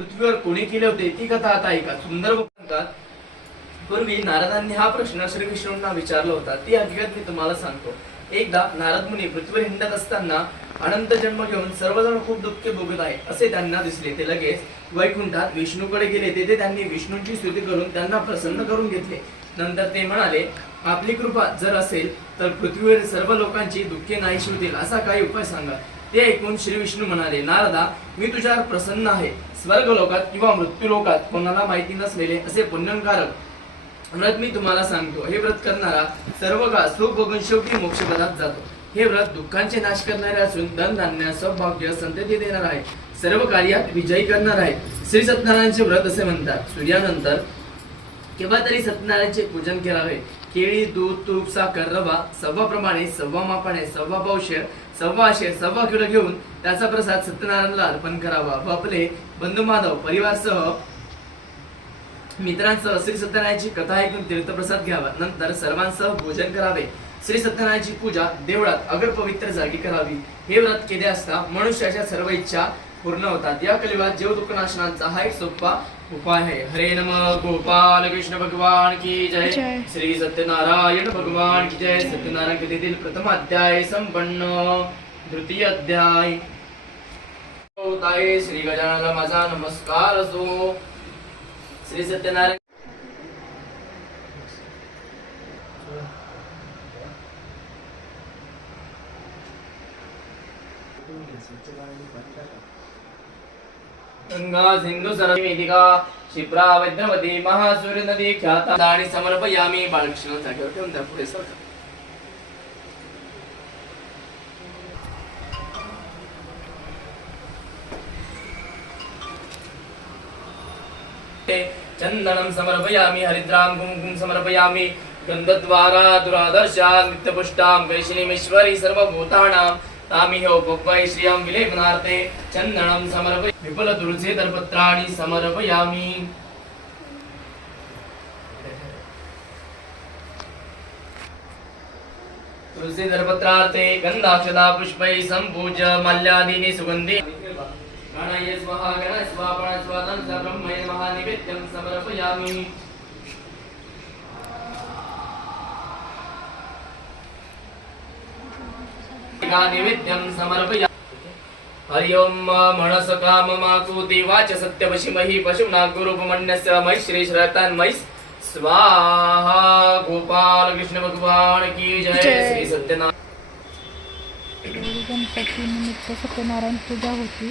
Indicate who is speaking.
Speaker 1: पृथ्वीवर कोणी केले होते ती कथा आता ऐका. सुंदर पूर्वी नारदांनी हा प्रश्न श्री विष्णूंना विचारला होता. ती हकीकत मी तुम्हाला सांगतो. एकदा नारद मुनी पृथ्वीवर हिंडत असताना अनंत जन्म घेऊन सर्वजण खूप दुःखे भोगत आहे असे त्यांना दिसले. ते लगेच वैकुंठात विष्णूकडे गेले. तेथे त्यांनी विष्णूंची स्तुती करून त्यांना प्रसन्न करून घेतले. नंतर ते म्हणाले आपली कृपा जर असेल तर पृथ्वीवर सर्व लोकांची दुःखे नाहीशी होतील असा काही उपाय सांगा. ते ऐकून श्री विष्णू म्हणाले नारदा मी तुझ्यावर प्रसन्न आहे. स्वर्ग लोकात किंवा मृत्यू लोकात कोणाला माहिती नसलेले असे पुण्यकारक व्रत मी तुम्हाला सांगतो. हे व्रत करणारा सर्व काळ सुख बघून शेवटी मोक्षपदात जातो. हे व्रत दुःखांचे नाश करणारे असून धन धान्य सौभाग्य संतती देणार आहे. सर्व कार्यात विजयी करणार आहे. श्री सत्यनारायणचे व्रत असे म्हणतात. सूर्यानंतर केव्हा तरी सत्यनारायणचे पूजन करावे केळी दूध तूप साखर रवा सव्वा प्रमाणे सव्वा मापाने सव्वा पावशेर सव्वा आशेर सव्वा किलो घेऊन त्याचा प्रसाद सत्यनारायणला अर्पण करावा. व आपले बंधू माधव परिवारसह मित्रांसह श्री सत्यनारायणची कथा ऐकून तीर्थप्रसाद घ्यावा. नंतर सर्वांसह भोजन करावे. श्री सत्यनारायणची पूजा देवळात अगर पवित्र जागी करावी. हे व्रत केले असता मनुष्याच्या सर्व इच्छा पूर्ण होतात. या कलिवात जीव दुःख नाशनाचा हा एक सोपा उपाय आहे. हरे नम. गोपाल कृष्ण भगवान की जय. श्री सत्यनारायण भगवान की जय. सत्यनारायण कथेतील प्रथम अध्याय संपन्न. तृतीय अध्याय. श्री गजाननाला माझा नमस्कार असो. श्री सत्यनारायण गंगा सिंधु सरस्वती वेदिका शिप्रा वैद्यवती महासूर्य नदी ख्याता आणि समर्पयामी बाळकृष्ण जागेवर ठेवून त्या पुढे सरका चंदनं समर्पयामि हरिद्रां कुमकुम समर्पयामि गन्धद्वारा दुरादर्शा नित्यपुष्टां वैष्णीमेश्वरी सर्वभूतानां तामिह हो उपवै श्रियं विलेपनार्थे चन्दनं समर्पय विपुल तुलसी दर्पत्राणि समर्पयामि। तुलसी दर्पत्रार्थे गन्धाक्षता पुष्पै सम्पूज्य माल्यादीनि सुगंधि गणय स्वाहा गण स्वापण स्वादं सर्वं मये महानिवेद्यं समर्पयामि। निवेद्यं समर्पयामि हरि ओम म्हणस काम माकुति वाच सत्यवशिमहि पशुना गुरुपमण्यस्य मयि श्री श्रतान्मयि स्वाहा गोपाल कृष्ण भगवान की जय
Speaker 2: जय.
Speaker 1: श्री सत्यनारायण।
Speaker 2: गणपती निमित्त सत्यनारायण पूजा होती।